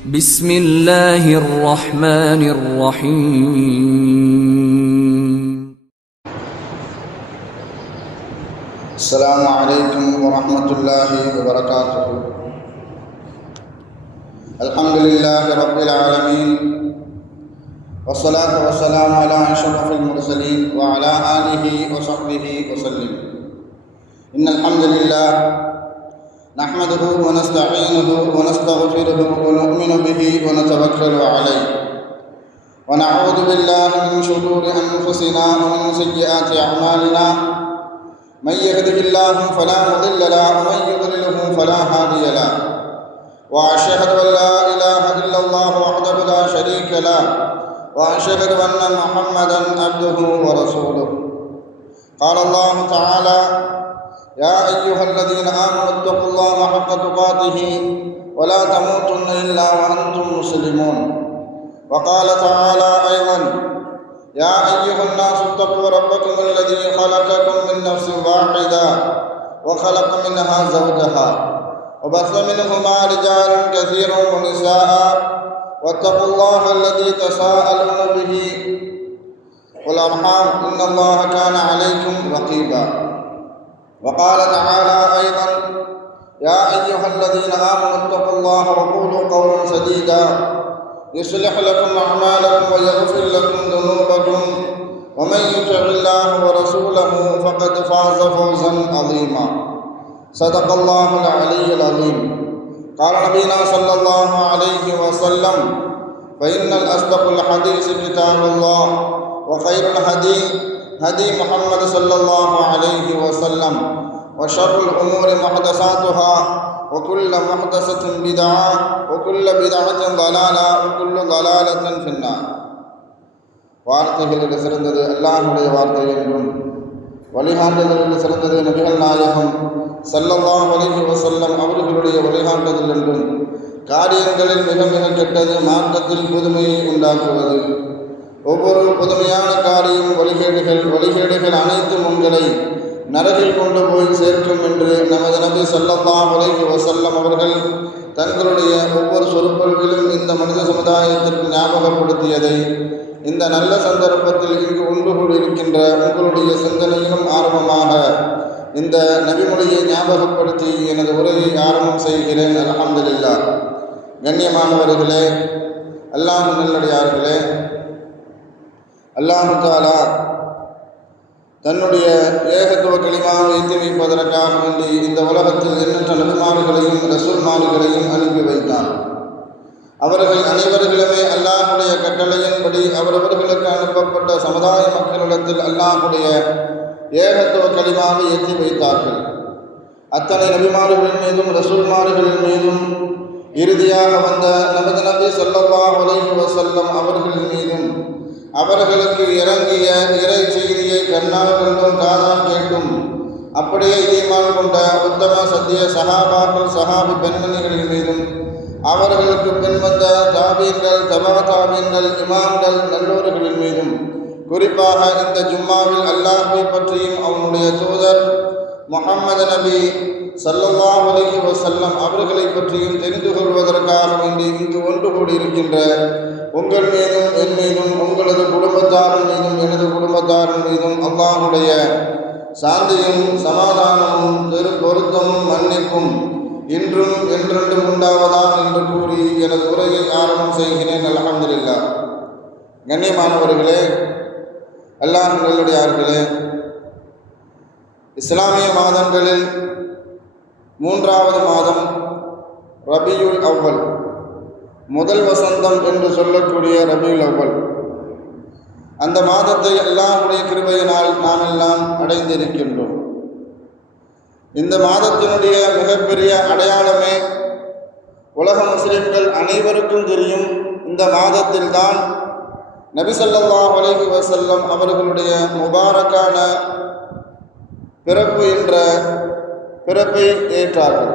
بسم الله الرحمن الرحيم. السلام عليكم ورحمة الله وبركاته. الحمد لله رب العالمين، والصلاة والسلام على أشرف المرسلين وعلى آله وصحبه وسلم. إن الحمد لله نحمده ونستعينه ونستغفره ونؤمن به ونتوكل عليه، ونعوذ بالله من شرور أنفسنا ومن سيئات أعمالنا. من يهده الله فلا مضل له ومن يضلله فلا هادي له، وأشهد أن لا إله إلا الله وحده لا شريك له، وأشهد أن محمدا عبده ورسوله. قال الله تعالى: يا أيها الذين آمنوا اتقوا الله حق تقاته ولا تموتن إلا وأنتم مسلمون. وقال تعالى أيضا: يا أيها الناس اتقوا ربكم الذي خلقكم من نفس واحدة وخلق منها زوجها وبث منهما رجالا كثيرا ونساء واتقوا الله الذي تساءلون به والأرحام إن الله كان عليكم رقيبا. وقال تعالى أيضا: يا أيها الذين آمنوا اتقوا الله وقولوا قولا سديدا يصلح لكم أعمالكم ويغفر لكم ذنوبكم، ومن يطع الله ورسوله فقد فاز فوزا عظيما. صدق الله العلي العظيم. قال نبينا صلى الله عليه وسلم: فإن الأصدق الحديث كتاب الله، وخير الهدي هدي محمد صلى الله عليه وسلم، وشر الأمور محدثاتها، وكل محدثة بدعة، وكل بدعة ضلالة، وكل ضلالة في النار. வார்த்தைகளில் சிறந்தது அல்லாஹ்வுடைய வார்த்தை என்றும், வழிகாட்டுதலில் சிறந்தது நபிகள் நாயகம் ஸல்லல்லாஹு அலைஹி வஸல்லம் அவர்களுடைய வழிகாட்டுதல் என்றும், காரியங்களில் மிக மிக கெட்டது மார்க்கத்தில் புதுமையை உண்டாக்குவது. ஒவ்வொரு புதுமையான காரியம் வழிகேடுகள் அனைத்தும் உங்களை நரகில் கொண்டு போய் சேர்க்கும் என்று நமது நபி ஸல்லல்லாஹு அலைஹி வஸல்லம் அவர்கள் தங்களுடைய ஒவ்வொரு சொற்பொழிவிலும் இந்த மனித சமுதாயத்திற்கு ஞாபகப்படுத்தியதை இந்த நல்ல சந்தர்ப்பத்தில் இங்கு ஒன்று கூடியிருக்கின்ற உங்களுடைய சிந்தனையிலும் ஆர்வமாக இந்த நபிமொழியை ஞாபகப்படுத்தி எனது உரையை ஆரம்பம் செய்கிறேன். அல்ஹம்துலில்லாஹ். கண்ணியமானவர்களே, அல்லாஹ் நல்லடியார்களே, அல்லாஹ் தஆலா தன்னுடைய ஏகத்துவ கலிமாவை எத்தி வைப்பதற்காக வேண்டி இந்த உலகத்தில் எண்ணற்ற நபிமார்களையும் ரசூல்மார்களையும் அனுப்பி வைத்தார். அவர்கள் அனைவர்களுமே அல்லாஹுடைய கட்டளையின்படி அவரவர்களுக்கு அனுப்பப்பட்ட சமுதாய மக்களிடத்தில் அல்லாஹுடைய ஏகத்துவ கலிமாவை எத்தி வைத்தார்கள். அத்தனை நபிமார்களின் மீதும் ரசூல்மார்களின் மீதும் இறுதியாக வந்த நமது நபி ஸல்லல்லாஹு அலைஹி வஸல்லம் அவர்களின் மீதும் அவர்களுக்கு இறங்கிய இறை செய்தியை கண்ணால் கண்டும் காதால் கேட்டும் அப்படியே ஈமான் கொண்ட உத்தம சத்திய சஹாபாக்கள் சஹாபி பெண்மணிகளின் மீதும் அவர்களுக்கு பின்வந்த தாபீன்கள் தபா தாபீன்கள் இமாம்கள் நல்லோர்களின் மீதும் குறிப்பாக இந்த ஜும்மாவில் அல்லாஹ்வை பற்றியும் அவனுடைய தூதர் முஹம்மது நபி ஸல்லல்லாஹு அலைஹி வஸல்லம் அவர்களை பற்றியும் தெரிந்து கொள்வதற்காக வேண்டி இங்கு ஒன்று கூடியிருக்கின்ற உங்கள் மீதும் என் மீதும் உங்களது குடும்பத்தாரின் மீதும் எனது குடும்பத்தாரின் மீதும் அல்லாஹ்வுடைய சாந்தியும் சமாதானமும் பொருத்தமும் மன்னிப்பும் இன்றும் என்றென்றும் உண்டாவதாக என்று கூறி எனது உரையை ஆரம்பம் செய்கிறேன். அல்ஹம்துலில்லாஹ். கண்ணியமானவர்களே, அல்லாஹ் நல்லடியார்களே, இஸ்லாமிய மாதங்களில் மூன்றாவது மாதம் ரபியுல் அவ்வல், முதல் வசந்தம் என்று சொல்லக்கூடிய ரபியுல் அவ்வல், அந்த மாதத்தை அல்லாஹ்வுடைய கிருபையினால் நாம் எல்லாம் அடைந்திருக்கின்றோம். இந்த மாதத்தினுடைய மிகப்பெரிய அடையாளமே உலக முஸ்லிம்கள் அனைவருக்கும் தெரியும். இந்த மாதத்தில்தான் நபி ஸல்லல்லாஹு அலைஹி வஸல்லம் அவர்களுடைய முபாரக்கான பிறப்பு என்ற பிறப்பை ஏற்றார்கள்.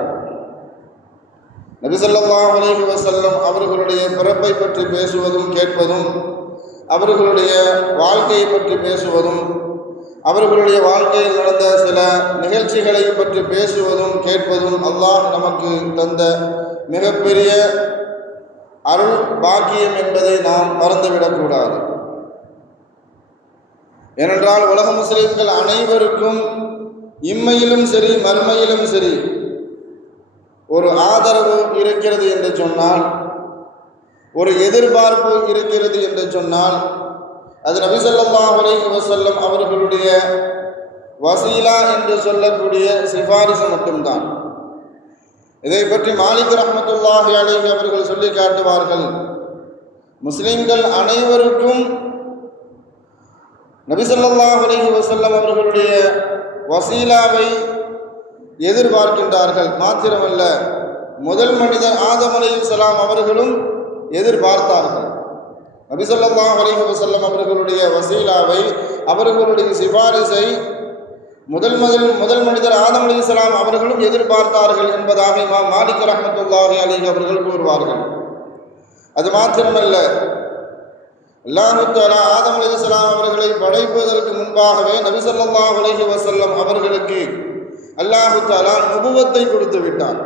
நபி ஸல்லல்லாஹு அலைஹி வஸல்லம் அவர்களுடைய பிறப்பை பற்றி பேசுவதும் கேட்பதும், அவர்களுடைய வாழ்க்கையை பற்றி பேசுவதும், அவர்களுடைய வாழ்க்கையில் நடந்த சில நிகழ்ச்சிகளை பற்றி பேசுவதும் கேட்பதும் அல்லாஹ் நமக்கு தந்த மிகப்பெரிய அருள் பாக்கியம் என்பதை நாம் மறந்துவிடக்கூடாது. ஏனென்றால் உலக முஸ்லிம்கள் அனைவருக்கும் இம்மையிலும் சரி மறுமையிலும் சரி ஒரு ஆதரவு இருக்கிறது என்று சொன்னால், ஒரு எதிர்பார்ப்பு இருக்கிறது என்று சொன்னால், அது நபி ஸல்லல்லாஹு அலைஹி வஸல்லம் அவர்களுடைய வசீலா என்று சொல்லக்கூடிய சிபாரிசு மட்டும்தான். இதை பற்றி மாலிக் ரஹ்மத்துல்லாஹி அலைஹி அவர்கள் சொல்லி காட்டுவார்கள், முஸ்லிம்கள் அனைவருக்கும் நபி ஸல்லல்லாஹு அலைஹி வஸல்லம் அவர்களுடைய வசீலாவை எதிர்பார்க்கின்றார்கள். மாத்திரமல்ல, முதல் மனிதர் ஆதம் அலைஹிஸ்ஸலாம் அவர்களும் எதிர்பார்த்தார்கள். நபி ஸல்லல்லாஹு அலைஹி வஸல்லம் அவர்களுடைய வசீலாவை, அவர்களுடைய சிபாரிசை முதல் மனிதர் ஆதம் அலைஹிஸ்ஸலாம் அவர்களும் எதிர்பார்த்தார்கள் என்பதாக இமாம் மாலிக் ரஹ்மத்துல்லாஹி அலைஹி அவர்கள் கூறுவார்கள். அது மாத்திரமல்ல, அல்லாஹ் தஆலா ஆதம் அலைஹிஸ்ஸலாம் அவர்களை படைப்பதற்கு முன்பாகவே நபி ஸல்லல்லாஹு அலைஹி வஸல்லம் அவர்களுக்கு அல்லாஹ் தஆலா நுபுவத்தை கொடுத்து விட்டார்.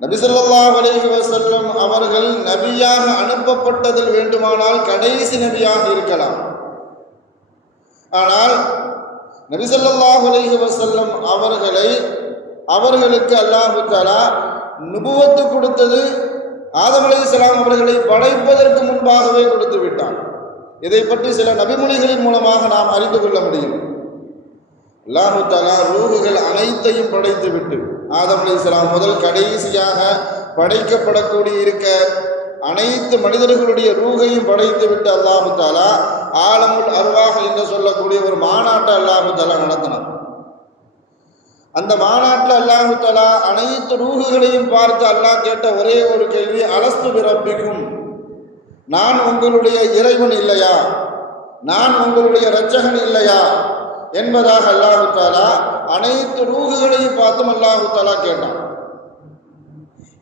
நபி ஸல்லல்லாஹு அலைஹி வஸல்லம் அவர்கள் நபியாக அனுப்பப்பட்டதில் வேண்டுமானால் கடைசி நபியாக இருக்கலாம். ஆனால் நபி ஸல்லல்லாஹு அலைஹி வஸல்லம் அவர்களுக்கு அல்லாஹ் தஆலா நுபுவத்து கொடுத்தது ஆதம் அலைஹிஸ்ஸலாம் அவர்களை படைப்பதற்கு முன்பாகவே கொடுத்து விட்டான். இதை பற்றி சில நபிமொழிகளின் மூலமாக நாம் அறிந்து கொள்ள முடியும். அல்லாஹ் தஆலா ரூஹுகள் அனைத்தையும் படைத்து விட்டு ஆதம் அலைஹிஸ்ஸலாம் முதல் கடைசியாக படைக்கப்படக்கூடிய இருக்க அனைத்து மனிதர்களுடைய ரூகையும் படைத்து விட்டு அல்லாஹ் தஆலா ஆலமுல் அர்வாஹ் என்று சொல்லக்கூடிய ஒரு மாநாட்டை அல்லாஹ் தஆலா நடத்தினார். அந்த மாநாட்டில் அல்லாஹ் தஆலா அனைத்து ரூஹுகளையும் பார்த்து அல்லாஹ் கேட்ட ஒரே ஒரு கேள்வி, அலஸ்து பிரப்பிக்கும், நான் உங்களுடைய இறைவன் இல்லையா, நான் உங்களுடைய இரட்சகன் இல்லையா என்பதாக அல்லாஹ் தஆலா அனைத்து ரூஹுகளையும் பார்த்தும் அல்லாஹ் தஆலா கேட்டான்.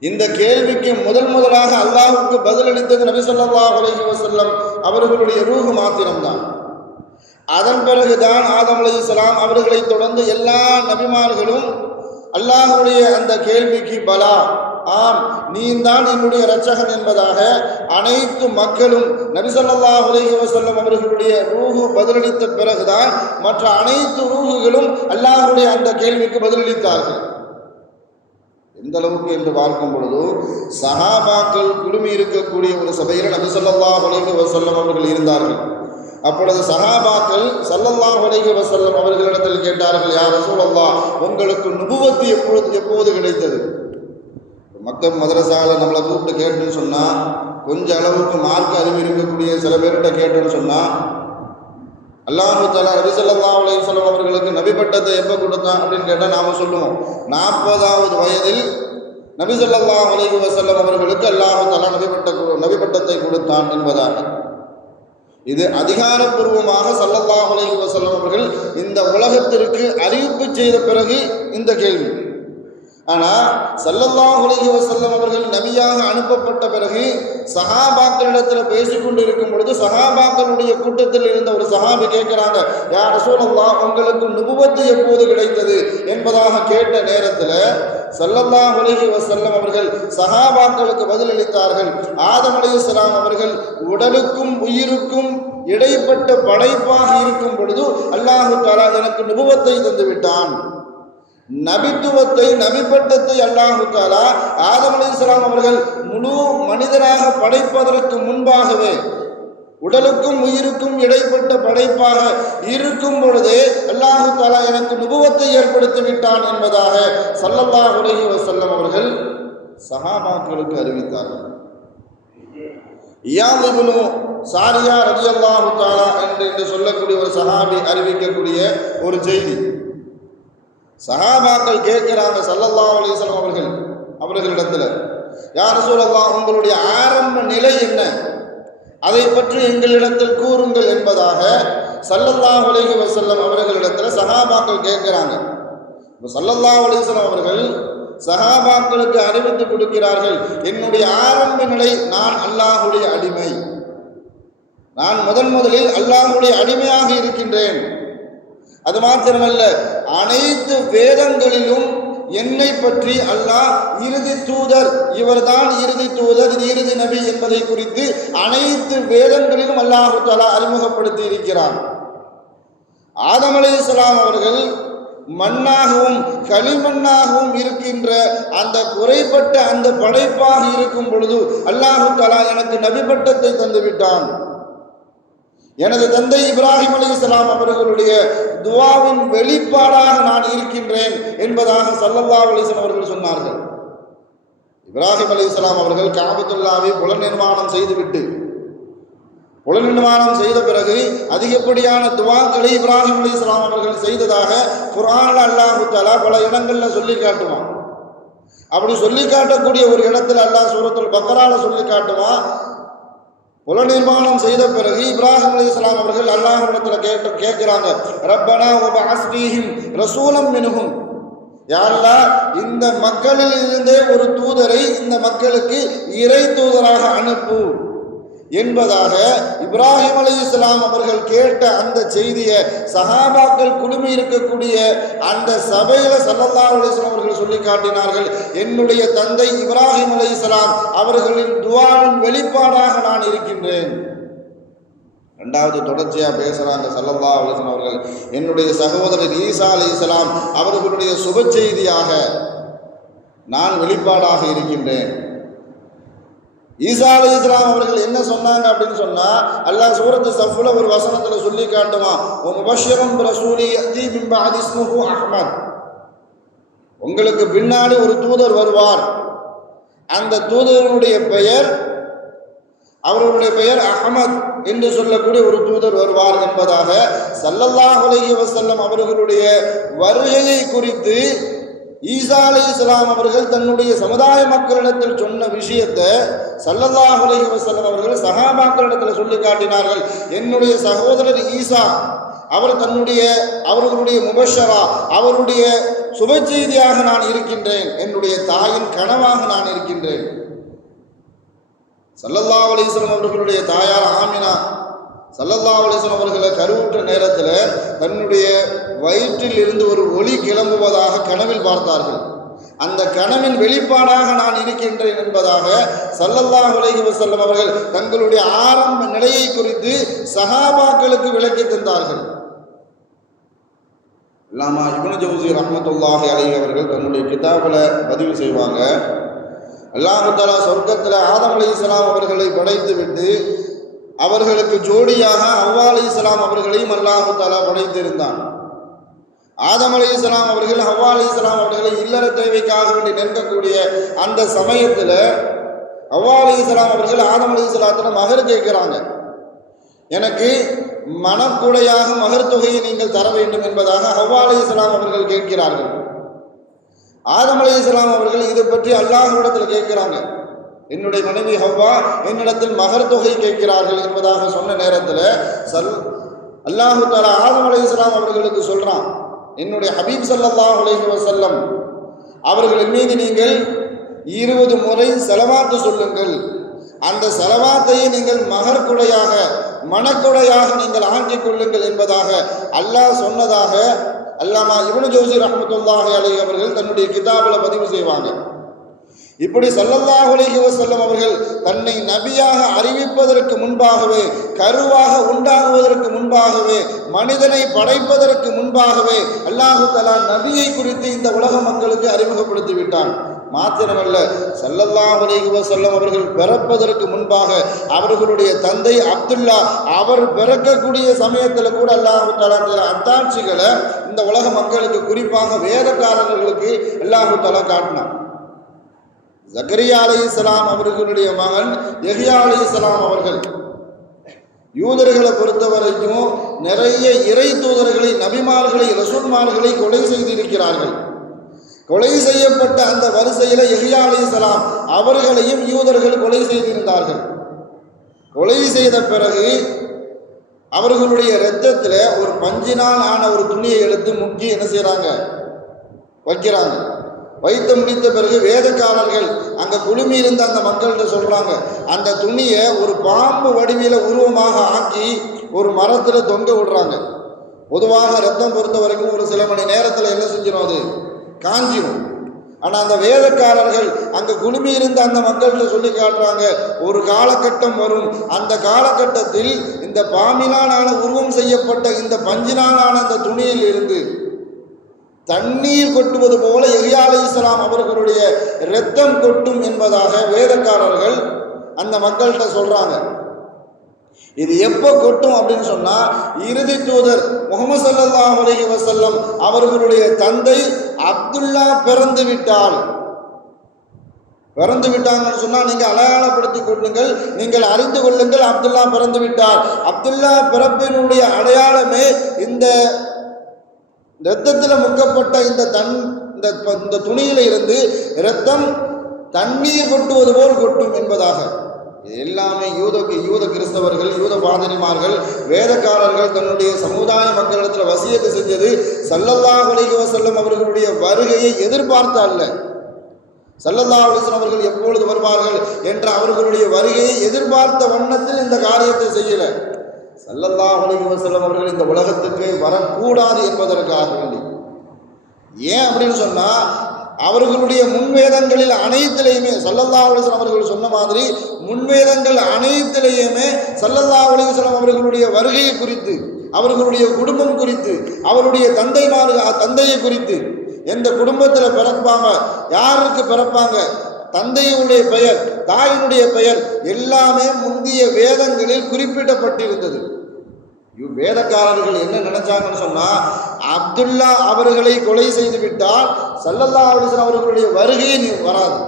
இந்த கேள்விக்கு முதலாக அல்லாஹ்வுக்கு பதிலளித்தது நபி ஸல்லல்லாஹு அலைஹி வஸல்லம் அவர்களுடைய ரூஹு மாத்திரம்தான். அதன் பிறகுதான் ஆதம் அலைஹிஸ்ஸலாம் அவர்களை தொடர்ந்து எல்லா நபிமார்களும் அல்லாஹ்வுடைய அந்த கேள்விக்கு பலா, ஆம் நீதான் என்னுடைய இரட்சகன் என்பதாக அனைத்து மக்களும் நபி ஸல்லல்லாஹு அலைஹி வஸல்லம் அவர்களுடைய ரூஹு பதிலளித்த பிறகுதான் மற்ற அனைத்து ரூஹுகளும் அல்லாஹ்வுடைய அந்த கேள்விக்கு பதிலளித்தார்கள். எந்த அளவுக்கு என்று பார்க்கும் பொழுது, சஹாபாக்கள் குழுமி இருக்கக்கூடிய ஒரு சபையில் நபி ஸல்லல்லாஹு அலைஹி வஸல்லம் அவர்கள் இருந்தார்கள். அப்பொழுது சஹாபாக்கள் ஸல்லல்லாஹு அலைஹி வஸல்லம் அவர்களிடத்தில் கேட்டார்கள், யா ரசூலல்லாஹ், உங்களுக்கு நுபுவத்து எப்போது கிடைத்தது? மக்தப் மதரசாவில் நம்மளை கூப்பிட்டு கேட்டுன்னு சொன்னால், கொஞ்சம் அளவுக்கு மார்க் அறிவு இருக்கக்கூடிய சில பேர்கிட்ட கேட்டோன்னு சொன்னால், அல்லாஹ் தஆலா நபி ஸல்லல்லாஹு அலைஹி வஸல்லம் அவர்களுக்கு நபி பட்டத்தை எப்போ கொடுத்தான் அப்படின்னு கேட்டால் நாம் சொல்லுவோம், 40வது வயதில் நபி ஸல்லல்லாஹு அலைஹி வஸல்லம் அவர்களுக்கு அல்லாஹ் தஆலா நபி பட்டத்தை கொடுத்தான் என்பதாக. இது அதிகாரப்பூர்வமாக ஸல்லல்லாஹு அலைஹி வஸல்லம் அவர்கள் இந்த உலகத்திற்கு அறிவிப்பு செய்த பிறகு இந்த கேள்வி. ஆனால் ஸல்லல்லாஹு அலைஹி வஸல்லம் அவர்கள் நபியாக அனுப்பப்பட்ட பிறகு சஹாபாக்களிடத்தில் பேசிக்கொண்டு இருக்கும் பொழுது சஹாபாக்களுடைய கூட்டத்தில் இருந்த ஒரு சஹாபி கேட்கிறாங்க, யா ரசூலல்லாஹ், உங்களுக்கு நுபுவத்து எப்போது கிடைத்தது என்பதாக கேட்ட நேரத்தில் ஸல்லல்லாஹு அலைஹி வஸல்லம் அவர்கள் சஹாபாக்களுக்கு பதிலளித்தார்கள், ஆதம் அலைஹிஸ்ஸலாம் அவர்கள் உடலுக்கும் உயிருக்கும் இடைப்பட்ட படைப்பாக இருக்கும் பொழுது அல்லாஹ் தஆலா எனக்கு நுபுவத்தை தந்து விட்டான். நபித்துவத்தை, நபிப்பட்டத்தை அல்லாஹ் தஆலா ஆதம் அலைஹிஸ்ஸலாம் அவர்கள் முழு மனிதராக படைப்பதற்கு முன்பாகவே உடலுக்கும் உயிருக்கும் இடைப்பட்ட படைப்பாக இருக்கும் பொழுதே அல்லாஹ் தஆலா எனக்கு நுபுவத்தை ஏற்படுத்தி விட்டான் என்பதாக ஸல்லல்லாஹு அலைஹி வஸல்லம் அவர்கள் சஹாபாக்களுக்கு அறிவித்தார்கள். இயாத் இப்னு சாரியா ரலியல்லாஹு தஆலா என்று சொல்லக்கூடிய ஒரு சஹாபி அறிவிக்கக்கூடிய ஒரு செய்தி. சஹாபாக்கள் கேட்கிறாங்க ஸல்லல்லாஹு அலைஹி வஸல்லம் அவர்களிடத்தில், யா ரசூலல்லாஹ், உங்களுடைய ஆரம்ப நிலை என்ன, அதை பற்றி எங்களிடத்தில் கூறுங்கள் என்பதாக ஸல்லல்லாஹு அலைஹி வஸல்லம் அவர்களிடத்தில் சஹாபாக்கள் கேட்கிறாங்க. ஸல்லல்லாஹு அலைஹி வஸல்லம் அவர்கள் சஹாபாக்களுக்கு அறிவித்து கொடுக்கிறார்கள், என்னுடைய ஆரம்ப நிலை, நான் அல்லாஹ்வுடைய அடிமை, நான் முதலில் அல்லாஹ்வுடைய அடிமையாக இருக்கின்றேன். அது மாத்திரமல்ல, அனைத்து வேதங்களிலும் என்னை பற்றி அல்லாஹ் இறுதி தூதர், இவர்தான் இறுதி தூதர், இறுதி நபி என்பதை குறித்து அனைத்து வேதங்களிலும் அல்லாஹ் தஆலா அறிமுகப்படுத்தி இருக்கிறார். ஆதம் அலைஹிஸ்ஸலாம் அவர்கள் மண்ணாகவும் களிமண்ணாகவும் இருக்கின்ற அந்த குறைபட்ட அந்த படைப்பாக இருக்கும் பொழுது அல்லாஹ் தஆலா எனக்கு நபி பட்டத்தை தந்து விட்டான். எனது தந்தை இப்ராஹிம் அலைஹிஸ்ஸலாம் அவர்களுடைய துஆவின் வெளிப்பாடாக நான் இருக்கின்றேன் என்பதாக ஸல்லல்லாஹு அலைஹி வஸல்லம் அவர்கள் சொன்னார்கள். இப்ராஹிம் அலைஹிஸ்ஸலாம் அவர்கள் கஅபத்துல்லாவை புனர்நிர்மாணம் செய்துவிட்டு புனர்நிர்மாணம் செய்த பிறகு அதிகப்படியான துஆக்களை இப்ராஹிம் அலைஹிஸ்ஸலாம் அவர்கள் செய்ததாக குர்ஆன்ல அல்லாஹ் தஆலா பல இடங்கள்ல சொல்லி காட்டுவான். அப்படி சொல்லி காட்டக்கூடிய ஒரு இடத்துல அல்லாஹ் சூரத்துல் பக்ரால சொல்லி காட்டுவான். புனர்நிர்மாணம் செய்த பிறகு இப்ராஹிம் அலைஹிஸ்ஸலாம் அவர்கள் அல்லாஹ்விடத்தில் கேட்கிறாங்க, ரப்பனா வபஅஸ் ஃபீஹிம் ரசூலம் மின்ஹும், யா அல்லாஹ் இந்த மக்களில் இருந்தே ஒரு தூதரை இந்த மக்களுக்கு இறை தூதராக அனுப்பு என்பதாக இப்ராஹிம் அலைஹிஸ்ஸலாம் அவர்கள் கேட்ட அந்த செய்தியை சஹாபாக்கள் குழுமி இருக்கக்கூடிய அந்த சபையில ஸல்லல்லாஹு அலைஹி வஸல்லம் அவர்கள் சொல்லி காட்டினார்கள். என்னுடைய தந்தை இப்ராஹிம் அலைஹிஸ்ஸலாம் அவர்களின் துஆவின் வெளிப்பாடாக நான் இருக்கின்றேன். இரண்டாவது தொடர்ச்சியாக பேசுகிறாங்க ஸல்லல்லாஹு அலைஹி வஸல்லம் அவர்கள், என்னுடைய சகோதரர் ஈசா அலைஹிஸ்ஸலாம் அவர்களுடைய சுப செய்தியாக நான் வெளிப்பாடாக இருக்கின்றேன். ஈசா அலைஹிஸ்ஸலாம் அவர்கள் என்ன சொன்னாங்க அப்படின்னு சொன்னா, அல்லாஹ் சூரத்து ஸஃப்ல ஒரு வசனத்துல சொல்லி காட்டுவான், வ முபஷ்ஷிரன் பிரசூலி யதி மின் பஅதி இஸ்முஹு அஹ்மத், உங்களுக்கு பின்னாடி ஒரு தூதர் வருவார், அந்த தூதருடைய பெயர் அவர்களுடைய பெயர் அஹ்மத் என்று சொல்லக்கூடிய ஒரு தூதர் வருவார் என்பதாக ஸல்லல்லாஹு அலைஹி வஸல்லம் அவர்களுடைய வருகையை குறித்து ஈசா அலைஹிஸ்ஸலாம் அவர்கள் தன்னுடைய சமுதாய மக்களிடத்தில் சொன்ன விஷயத்தை ஸல்லல்லாஹு அலைஹி வஸல்லம் அவர்கள் சஹாபாக்களிடத்தில் சொல்லி காட்டினார்கள். என்னுடைய சகோதரர் ஈசா அவர் அவர்களுடைய முபஷரா, அவருடைய சுப செய்தியாக நான் இருக்கின்றேன், என்னுடைய தாயின் கனவாக நான் இருக்கின்றேன். ஸல்லல்லாஹு அலைஹி வஸல்லம் அவர்களுடைய தாயார் ஆமினா ஸல்லல்லாஹு அலைஹி வஸல்லம் அவர்களை கருவுற்ற நேரத்தில் தன்னுடைய வயிற்றில் இருந்து ஒரு ஒளி கிளம்புவதாக கனவில் பார்த்தார்கள். அந்த கனவின் வெளிப்பாடாக நான் இருக்கின்றேன் என்பதாக ஸல்லல்லாஹு அலைஹி வஸல்லம் அவர்கள் தங்களுடைய ஆரம்ப நிலையை குறித்து சஹாபாக்களுக்கு விளக்கி தந்தார்கள். அல்லாமா இப்னு ஜௌசி ரஹ்மத்துல்லாஹி அலைஹி அவர்கள் தன்னுடைய கிதாபில் பதிவு செய்வாங்க, அல்லாஹ் தஆலா சொர்க்கத்தில் ஆதம் அலைஹிஸ்ஸலாம் அவர்களை படைத்து விட்டு அவர்களுக்கு ஜோடியாக ஹவ்வா அலைஹிஸ்ஸலாம் அவர்களையும் அல்லாஹ் தஆலா படைத்திருந்தான். ஆதம் அலைஹிஸ்ஸலாம் அவர்கள் ஹவ்வா அலைஹிஸ்ஸலாம் அவர்களை இல்லற தேவைக்காக வேண்டி நெருங்கக்கூடிய அந்த சமயத்தில் ஹவ்வா அலைஹிஸ்ஸலாம் அவர்கள் ஆதம் அலைஹிஸ்ஸலாத்திடம் மகர் கேட்கிறாங்க. எனக்கு மனக்குடையாக மகர் தொகையை நீங்கள் தர வேண்டும் என்பதாக ஹவ்வா அலைஹிஸ்ஸலாம் அவர்கள் கேட்கிறார்கள். ஆதம் அலைஹிஸ்ஸலாம் அவர்கள் இதை பற்றி அல்லாஹ்விடத்தில் கேட்கிறாங்க. என்னுடைய மனைவி ஹவ்வா என்னிடத்தில் மகர் தொகை கேட்கிறார்கள் என்பதாக சொன்ன நேரத்தில் அல்லாஹு தஆலா ஆதம் அலைஹிஸ்ஸலாம் அவர்களுக்கு சொல்றான், என்னுடைய ஹபீப் ஸல்லல்லாஹு அலைஹி வஸல்லம் அவர்களின் மீது நீங்கள் 20 முறை ஸலவாத்து சொல்லுங்கள், அந்த ஸலவாத்தை நீங்கள் மகர் கொடையாக மனக்கொடையாக நீங்கள் ஆக்கிக் கொள்ளுங்கள் என்பதாக அல்லாஹ் சொன்னதாக அல்லாமா இப்னு ஜௌசி ரஹ்மத்துல்லாஹி அலைஹி அவர்கள் தன்னுடைய கிதாபில் பதிவு செய்வாங்க. இப்படி ஸல்லல்லாஹு அலைஹி வஸல்லம் அவர்கள் தன்னை நபியாக அறிவிப்பதற்கு முன்பாகவே, கருவாக உண்டாகுவதற்கு முன்பாகவே, மனிதனை படைப்பதற்கு முன்பாகவே அல்லாஹு தஆலா நபியை குறித்து இந்த உலக மக்களுக்கு அறிமுகப்படுத்தி விட்டான். மாத்திரமல்ல, ஸல்லல்லாஹு அலைஹி வஸல்லம் அவர்கள் பிறப்பதற்கு முன்பாக அவர்களுடைய தந்தை அப்துல்லா அவர் பிறக்கக்கூடிய சமயத்தில் கூட அல்லாஹு தஆலா அத்தாட்சிகளை இந்த உலக மக்களுக்கு, குறிப்பாக வேதக்காரர்களுக்கு அல்லாஹு தஆலா காட்டினான். ஜக்கரியா அலைஹிஸ்ஸலாம் அவர்களுடைய மகன் யஹ்யா அலைஹிஸ்ஸலாம் அவர்கள் யூதர்களை பொறுத்த வரைக்கும் நிறைய இறை தூதர்களை, நபிமார்களை, ரசூல்மார்களை கொலை செய்திருக்கிறார்கள். கொலை செய்யப்பட்ட அந்த வரிசையில் யஹ்யா அலைஹிஸ்ஸலாம் அவர்களையும் யூதர்கள் கொலை செய்திருந்தார்கள். கொலை செய்த பிறகு அவர்களுடைய இரத்தத்தில் ஒரு பஞ்சினால் ஆன ஒரு துணியை எடுத்து முக்கி என்ன செய்கிறாங்க, வைக்கிறாங்க. வைத்து முடித்த பிறகு வேதக்காரர்கள் அங்கே குழுமி இருந்த அந்த மக்கள்கிட்ட சொல்கிறாங்க, அந்த துணியை ஒரு பாம்பு வடிவில உருவமாக ஆக்கி ஒரு மரத்தில் தொங்க விடுறாங்க. பொதுவாக ரத்தம் பொறுத்த வரைக்கும் ஒரு சில மணி நேரத்தில் என்ன செஞ்சிடும், அது காஞ்சிடும். ஆனால் அந்த வேதக்காரர்கள் அங்கே குழுமி இருந்த அந்த மக்கள்கிட்ட சொல்லி காட்டுறாங்க, ஒரு காலகட்டம் வரும், அந்த காலகட்டத்தில் இந்த பாம்பினாலான உருவம் செய்யப்பட்ட இந்த பஞ்சினாலான அந்த துணியில் இருந்து தண்ணீர் கொட்டுவது போல யஹ்யா அலைஹிஸ்ஸலாம் அவர்களுடைய இரத்தம் கொட்டும் என்பதாக வேதக்காரர்கள் அந்த மக்கள்கிட்ட சொல்றாங்க. இது எப்போ கொட்டும் அப்படின்னு சொன்னா, இறுதி தூதர் முஹம்மது ஸல்லல்லாஹு அலைஹி வஸல்லம் அவர்களுடைய தந்தை அப்துல்லா பிறந்து விட்டாங்கன்னு சொன்னா நீங்க அடையாளப்படுத்திக் கொள்ளுங்கள், நீங்கள் அறிந்து கொள்ளுங்கள், அப்துல்லா பிறந்து விட்டார். அப்துல்லா பிறப்பினுடைய அடையாளமே இந்த இரத்தத்தில் முக்கப்பட்ட இந்த துணியில இருந்து இரத்தம் தண்ணீர் கொட்டுவது போல் கொட்டும் என்பதாக. எல்லாமே யூத கிறிஸ்தவர்கள், யூத பாதிரிமார்கள், வேதக்காரர்கள் தன்னுடைய சமுதாய மக்களிடத்தில் வசியத்து செஞ்சது ஸல்லல்லாஹு அலைஹி வஸல்லம் அவர்களுடைய வருகையை எதிர்பார்த்த அல்ல. ஸல்லல்லாஹு அலைஹி வஸல்லம் அவர்கள் எப்பொழுது வருவார்கள் என்ற அவர்களுடைய வருகையை எதிர்பார்த்த வண்ணத்தில் இந்த காரியத்தை செய்யல. ஸல்லல்லாஹு அலைஹி வஸல்லம் அவர்கள் இந்த உலகத்துக்கு வரக்கூடாது என்பதற்காக வேண்டி. ஏன் அப்படின்னு சொன்னா, அவர்களுடைய முன்வேதங்களில் அனைத்திலையுமே ஸல்லல்லாஹு அலைஹி வஸல்லம் அவர்கள் சொன்ன மாதிரி முன்வேதங்கள் அனைத்திலையுமே ஸல்லல்லாஹு அலைஹி வஸல்லம் அவர்களுடைய வருகையை குறித்து, அவர்களுடைய குடும்பம் குறித்து, அவருடைய தந்தையை குறித்து, எந்த குடும்பத்தில் பிறப்பாங்க, யாருக்கு பிறப்பாங்க, தந்தையுடைய பெயர், தாயினுடைய பெயர் எல்லாமே முந்தைய வேதங்களில் குறிப்பிடப்பட்டிருந்தது. வேதக்காரர்கள் என்ன நினைச்சாங்கன்னு சொன்னா, அப்துல்லா அவர்களை கொலை செய்து விட்டால் ஸல்லல்லாஹு அலைஹி வஸல்லம் அவர்களுடைய வருகையை வராது,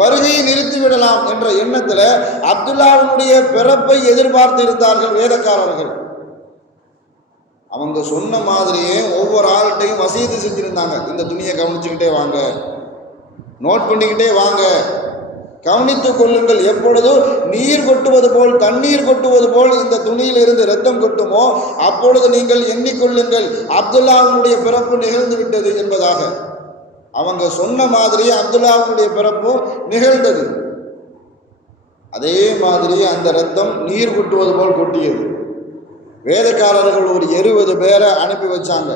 வருகையை நிறுத்திவிடலாம் என்ற எண்ணத்தில் அப்துல்லாவினுடைய பிறப்பை எதிர்பார்த்து இருந்தார்கள் வேதக்காரர்கள். அவங்க சொன்ன மாதிரியே ஒவ்வொரு ஆள்கிட்டையும் வசீது செஞ்சிருந்தாங்க. இந்த துணியை கவனிச்சுக்கிட்டே வாங்க, நோட் பண்ணிக்கிட்டே வாங்க, கவனித்துக் கொள்ளுங்கள். எப்பொழுதும் நீர் கொட்டுவது போல், தண்ணீர் கொட்டுவது போல் இந்த துணியிலிருந்து இரத்தம் கொட்டுமோ அப்பொழுது நீங்கள் எண்ணிக்கொள்ளுங்கள் அப்துல்லாவுடைய பிறப்பு நிகழ்ந்து விட்டது என்பதாக. அவங்க சொன்ன மாதிரியே அப்துல்லாவுடைய பிறப்பு நிகழ்ந்தது. அதே மாதிரி அந்த இரத்தம் நீர் கொட்டுவது போல் கொட்டியது. வேதக்காரர்கள் ஒரு 70 பேரை அனுப்பி வச்சாங்க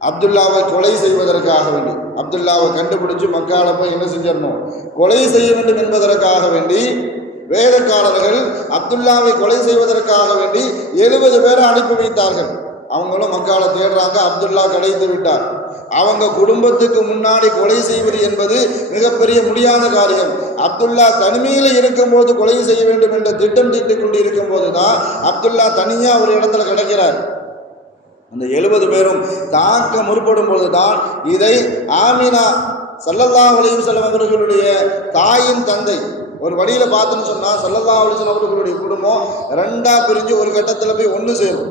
அப்துல்லாவை கொலை செய்வதற்காக வேண்டி. அப்துல்லாவை கண்டுபிடிச்சு மக்கால போய் என்ன செஞ்சிடணும், கொலை செய்ய வேண்டும் என்பதற்காக வேண்டி வேதக்காரர்கள் அப்துல்லாவை கொலை செய்வதற்காக வேண்டி 70 பேரை அனுப்பி வைத்தார்கள். அவங்களும் மக்கால தேடுறாங்க, அப்துல்லா கிடைத்து விட்டார். அவங்க குடும்பத்துக்கு முன்னாடி கொலை செய்வது என்பது மிகப்பெரிய முடியாத காரியம். அப்துல்லா தனிமையில் இருக்கும்போது கொலை செய்ய வேண்டும் என்ற திட்டம் தீட்டிக் கொண்டு இருக்கும் போது தான் அப்துல்லா தனியா ஒரு இடத்துல கிடைக்கிறார். அந்த 70 பேரும் தாக்க முற்படும் பொழுதுதான் இதை ஆமினா ஸல்லல்லாஹு அலைஹி வஸல்லம் அவர்களுடைய தாயின் தந்தை ஒரு வழியில பார்த்துன்னு சொன்னா, ஸல்லல்லாஹு அலைஹி வஸல்லம் அவர்களுடைய குடும்பம் 2ஆ பிரிஞ்சு ஒரு கட்டத்தில் போய் ஒன்று சேரும்.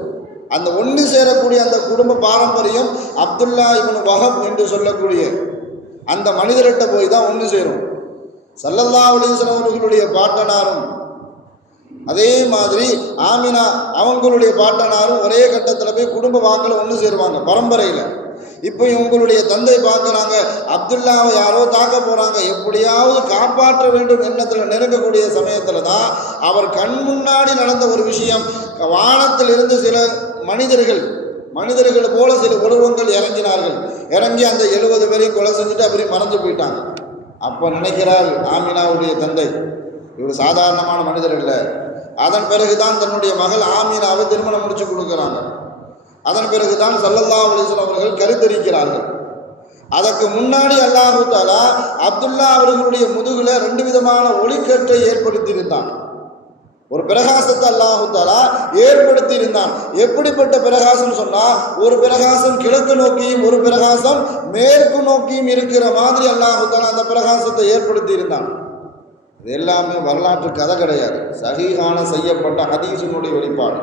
அந்த ஒன்று சேரக்கூடிய அந்த குடும்ப பாரம்பரியம் அப்துல்லா இப்னு வஹப் என்று சொல்லக்கூடிய அந்த மனிதர்கிட்ட போய் தான் ஒன்று சேரும். ஸல்லல்லாஹு அலைஹி வஸல்லம் அவர்களுடைய பாட்டனாரும் அதே மாதிரி ஆமினா அவங்களுடைய பாட்டனாரும் ஒரே கட்டத்தில் போய் குடும்ப வாக்கில் ஒன்று சேருவாங்க பரம்பரையில். இப்போ இவங்களுடைய தந்தை பார்க்குறாங்க, அப்துல்லாவை யாரோ தாக்க போகிறாங்க, எப்படியாவது காப்பாற்ற வேண்டும் எண்ணத்தில் நெருங்கக்கூடிய சமயத்தில் தான் அவர் கண் முன்னாடி நடந்த ஒரு விஷயம். வானத்திலிருந்து சில மனிதர்கள் போல சில உருவங்கள் இறங்கினார்கள். இறங்கி அந்த 70 பேரையும் கொலை செஞ்சுட்டு அப்படி மறந்து போயிட்டாங்க. அப்போ நினைக்கிறார் ஆமினாவுடைய தந்தை, இவர் சாதாரணமான மனிதர் இல்லை. அதன் பிறகுதான் தன்னுடைய மகள் ஆமீனாவை திருமணம் முடிச்சு கொடுக்குறாங்க. அதன் பிறகுதான் ஸல்லல்லாஹு அலைஹி வஸல்லம் அவர்கள் கருத்தரிக்கிறார்கள். அதற்கு முன்னாடி அல்லாஹு தஆலா அப்துல்லா அவர்களுடைய முதுகுல 2 விதமான ஒளிக்கற்றை ஏற்படுத்தியிருந்தான். ஒரு பிரகாசத்தை அல்லாஹு தஆலா ஏற்படுத்தி இருந்தான். எப்படிப்பட்ட பிரகாசம் சொன்னா, ஒரு பிரகாசம் கிழக்கு நோக்கியும் ஒரு பிரகாசம் மேற்கு நோக்கியும் இருக்கிற மாதிரி அல்லாஹு தஆலா அந்த பிரகாசத்தை ஏற்படுத்தி இருந்தான். இது எல்லாமே வரலாற்று கதை கிடையாது, சஹீஹான செய்யப்பட்ட ஹதீஸினுடைய வெளிப்பாடு.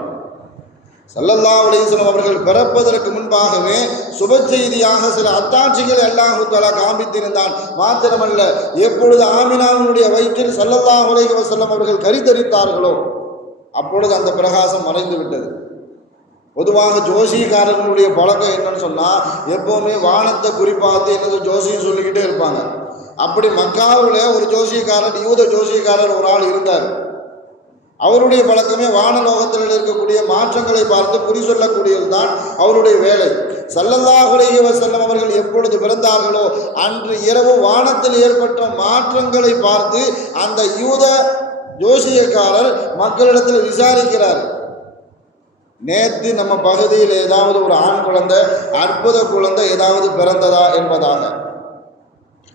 ஸல்லல்லாஹு அலைஹி வஸல்லம் அவர்கள் பிறப்பதற்கு முன்பாகவே சுப செய்தியாக சில அத்தாட்சிகளை அல்லாஹ் தஆலா காண்பித்திருந்தான். மாத்திரமல்ல, எப்பொழுது ஆமினாவினுடைய வயிற்றில் ஸல்லல்லாஹு அலைஹி வஸல்லம் அவர்கள் கரித்தரித்தார்களோ அப்பொழுது அந்த பிரகாசம் மறைந்து விட்டது. பொதுவாக ஜோசிகாரர்களுடைய பழக்கம் என்னன்னு சொன்னால், எப்போவுமே வானத்தை குறிப்பாத்து என்னது ஜோசின்னு சொல்லிக்கிட்டே இருப்பாங்க. அப்படி மக்காவில் ஒரு ஜோசியக்காரர், யூத ஜோசியக்காரர் ஒரு ஆள் இருந்தார். அவருடைய பழக்கமே வானலோகத்தில் இருக்கக்கூடிய மாற்றங்களை பார்த்து குறி சொல்லக்கூடியது தான் அவருடைய வேலை. ஸல்லல்லாஹு அலைஹி வஸல்லம் அவர்கள் எப்பொழுது பிறந்தார்களோ அன்று இரவு வானத்தில் ஏற்பட்ட மாற்றங்களை பார்த்து அந்த யூத ஜோசியக்காரர் மக்களிடத்தில் விசாரிக்கிறார். நேற்று நம்ம பகுதியில் ஏதாவது ஒரு ஆண் குழந்தை, அற்புத குழந்தை ஏதாவது பிறந்ததா என்பதாக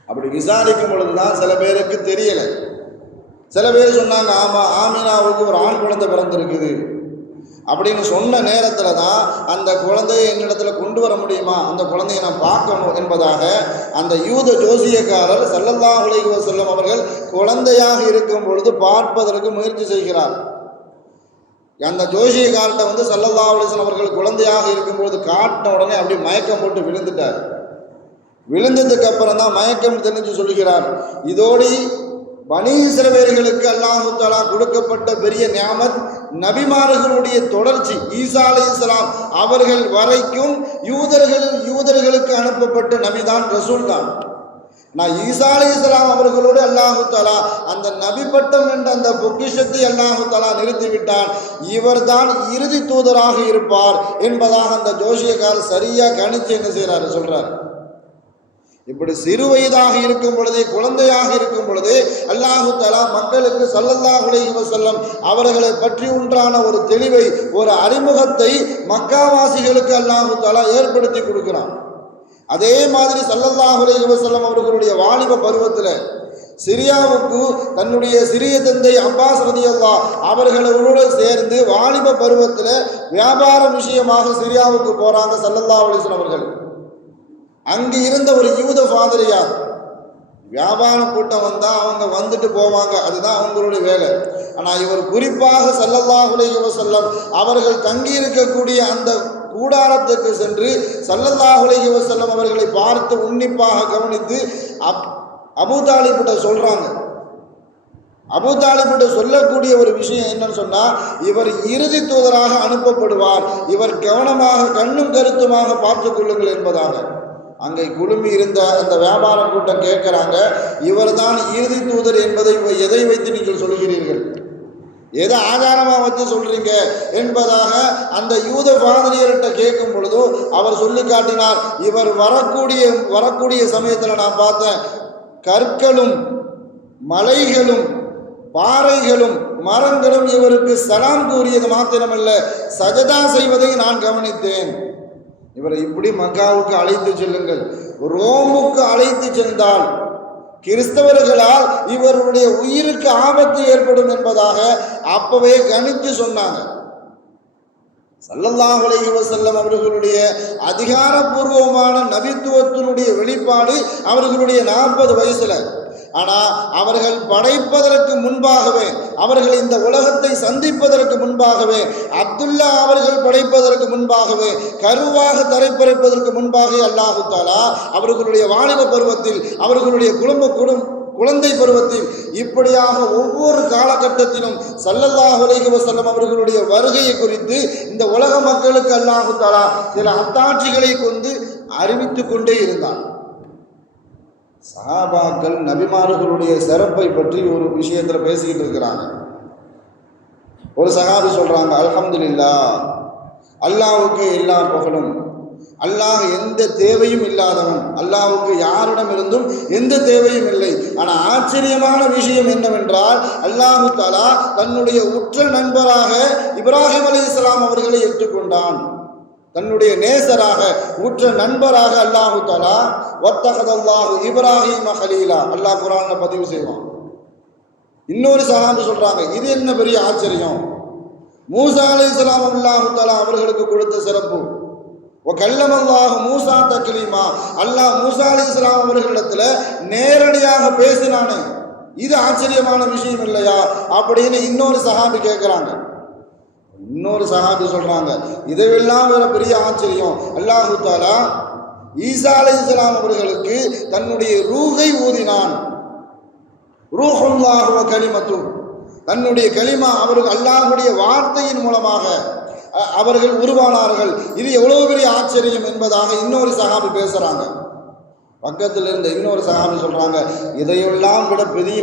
அப்படி விசாரிக்கும் பொழுதுதான் சில பேருக்கு தெரியலை. சில பேர் சொன்னாங்க, ஆமாம் ஆமினாவுக்கு ஒரு ஆண் குழந்தை பிறந்திருக்குது அப்படின்னு சொன்ன நேரத்தில் தான் அந்த குழந்தையை என்னிடத்தில் கொண்டு வர முடியுமா, அந்த குழந்தையை நான் பார்க்கணும் என்பதாக அந்த யூத ஜோசியக்காரர் ஸல்லல்லாஹு அலைஹி வஸல்லம் அவர்கள் குழந்தையாக இருக்கும் பொழுது பார்ப்பதற்கு முயற்சி செய்கிறார். அந்த ஜோசியக்கார்ட்ட ஸல்லல்லாஹு அலைஹி வஸல்லம் அவர்கள் குழந்தையாக இருக்கும்பொழுது காட்டின உடனே அப்படி மயக்கம் போட்டு விழுந்துட்டார். விழுந்ததுக்கு அப்புறம் தான் மயக்கம் தெரிஞ்சு சொல்லுகிறார், இதோடு பனி இஸ்ரவேலர்களுக்கு அல்லாஹு தஆலா கொடுக்கப்பட்ட பெரிய நியாமத் நபிமார்களுடைய தொடர்ச்சி. ஈசா அலைஹிஸ்ஸலாம் அவர்கள் வரைக்கும் யூதர்களுக்கு அனுப்பப்பட்ட நபிதான், ரசூல் தான். நான் ஈசா அலைஹிஸ்ஸலாம் அவர்களோடு அல்லாஹு தஆலா அந்த நபி பட்டம் என்ற அந்த பொக்கிஷத்தை அல்லாஹு தஆலா நிறுத்திவிட்டான். இவர்தான் இறுதி தூதராக இருப்பார் என்பதாக அந்த ஜோசியக்காரர் சரியா கணிச்சு என்ன செய்யறாரு சொல்றாரு. இப்படி சிறு வயதாக இருக்கும் பொழுதே, குழந்தையாக இருக்கும் பொழுதே அல்லாஹு தஆலா மக்களுக்கு ஸல்லல்லாஹு அலைஹி வஸல்லம் அவர்களை பற்றி உண்டான ஒரு தெளிவை, ஒரு அறிமுகத்தை மக்காவாசிகளுக்கு அல்லாஹு தஆலா ஏற்படுத்தி கொடுக்கிறான். அதே மாதிரி ஸல்லல்லாஹு அலைஹி வஸல்லம் அவர்களுடைய வாலிப பருவத்தில் சிரியாவுக்கு தன்னுடைய சிறிய தந்தை அப்பாஸ் ரலியல்லாஹு அவர்களோடு சேர்ந்து வாலிப பருவத்தில் வியாபார விஷயமாக சிரியாவுக்கு போறாங்க ஸல்லல்லாஹு அலைஹி வஸல்லம் அவர்கள். அங்கு இருந்த ஒரு யூத ஃபாதரியார், வியாபார கூட்டம் வந்தால் அவங்க வந்துட்டு போவாங்க, அதுதான் அவங்களுடைய வேலை. ஆனால் இவர் குறிப்பாக ஸல்லல்லாஹு அலைஹி வஸல்லம் அவர்கள் தங்கி இருக்கக்கூடிய அந்த கூடாரத்துக்கு சென்று ஸல்லல்லாஹு அலைஹி வஸல்லம் அவர்களை பார்த்து உன்னிப்பாக கவனித்து அபூ தாலிபிட்ட சொல்றாங்க. அபூ தாலிபிட்ட சொல்லக்கூடிய ஒரு விஷயம் என்னன்னு சொன்னா, இவர் இறுதி தூதராக அனுப்பப்படுவார், இவர் கவனமாக கண்ணும் கருத்துமாக பார்த்து கொள்ளுங்கள் என்பதாக. அங்கே குழுமி இருந்த அந்த வியாபார கூட்டம் கேட்கிறாங்க, இவர் தான் இறுதி தூதர் என்பதை எதை வைத்து நீங்கள் சொல்கிறீர்கள், எதை ஆதாரமாக வச்சு சொல்றீங்க என்பதாக அந்த யூத பாதிரியர்கிட்ட கேட்கும் பொழுதும் அவர் சொல்லி காட்டினார், இவர் வரக்கூடிய சமயத்தில் நான் பார்த்தேன், கற்களும் மலைகளும் பாறைகளும் மரங்களும் இவருக்கு சலாம் கூறியது மாத்திரமல்ல, சஜதா செய்வதை நான் கவனித்தேன். இவரை இப்படி மக்காவுக்கு அழைத்து செல்லுங்கள், ரோமுக்கு அழைத்து சென்றால் கிறிஸ்தவர்களால் இவருடைய உயிருக்கு ஆபத்து ஏற்படும் என்பதாக அப்பவே கணித்து சொன்னாங்க. ஸல்லல்லாஹு அலைஹி வஸல்லம் அவர்களுடைய அதிகாரப்பூர்வமான நபித்துவத்தினுடைய வெளிப்பாடு அவர்களுடைய 40 வயசுல. ஆனால் அவர்கள் படைப்பதற்கு முன்பாகவே, அவர்கள் இந்த உலகத்தை சந்திப்பதற்கு முன்பாகவே, அப்துல்லா அவர்கள் படைப்பதற்கு முன்பாகவே, கருவாக தரைப்படைப்பதற்கு முன்பாக அல்லாஹு தஆலா அவர்களுடைய வாலிப பருவத்தில், அவர்களுடைய குழந்தை பருவத்தில், இப்படியாக ஒவ்வொரு காலகட்டத்திலும் ஸல்லல்லாஹு அலைஹி வஸல்லம் அவர்களுடைய வருகையை குறித்து இந்த உலக மக்களுக்கு அல்லாஹு தஆலா சில அத்தாட்சிகளை கொண்டு அறிவித்து கொண்டே இருந்தார். சஹாபாக்கள் நபிமார்களுடைய சிறப்பை பற்றி ஒரு விஷயத்தில் பேசிக்கிட்டு இருக்கிறாங்க. ஒரு சஹாபி சொல்றாங்க, அல்ஹம்துலில்லாஹ், அல்லாஹ்வுக்கு எல்லா புகழும், அல்லாஹ் எந்த தேவையும் இல்லாதவன், அல்லாஹ்வுக்கு யாரிடமிருந்தும் எந்த தேவையும் இல்லை. ஆனால் ஆச்சரியமான விஷயம் என்னவென்றால், அல்லாஹு தஆலா தன்னுடைய உற்ற நண்பராக இப்ராஹிம் அலைஹிஸ்ஸலாம் அவர்களை ஏற்றுக்கொண்டான். தன்னுடைய நேசராக உற்ற நண்பராக அல்லாஹு தஆலா வத்தகதல்லாஹு இப்ராஹீம கலீலா, அல்லாஹ் குர்ஆன்ல பதிவு செய்வான். இன்னொரு சஹாபி சொல்றாங்க, இது என்ன பெரிய ஆச்சரியம், மூசா அலைஹிஸ்ஸலாம் அல்லாஹு தஆலா அவர்களுக்கு கொடுத்த சிறப்பு. கல்லமல்லாஹு மூசா தக்லீமா, அல்லாஹ் மூசா அலைஹிஸ்ஸலாம் அவர்களிடத்துல நேரடியாக பேசினானே, இது ஆச்சரியமான விஷயம் இல்லையா அப்படின்னு இன்னொரு சஹாபி கேட்கிறாங்க. இன்னொரு சஹாபி சொல்றாங்க, இதுவெல்லாம் வேற பெரிய ஆச்சரியம், அல்லாஹு தஆலா ஈசா அலைஹிஸ்ஸலாம் அவர்களுக்கு தன்னுடைய ரூஹை ஊதினான். ரூஹுல்லாஹு வ கலிமத்து, தன்னுடைய கலிமா, அவர்கள் அல்லாஹ்வுடைய வார்த்தையின் மூலமாக அவர்கள் உருவானார்கள். இது எவ்வளவு பெரிய ஆச்சரியம் என்பதாக இன்னொரு சஹாபி பேசுறாங்க. பக்கத்தில் இருந்த இன்னொரு சஹாபி சொல்றாங்க, இதையெல்லாம் விட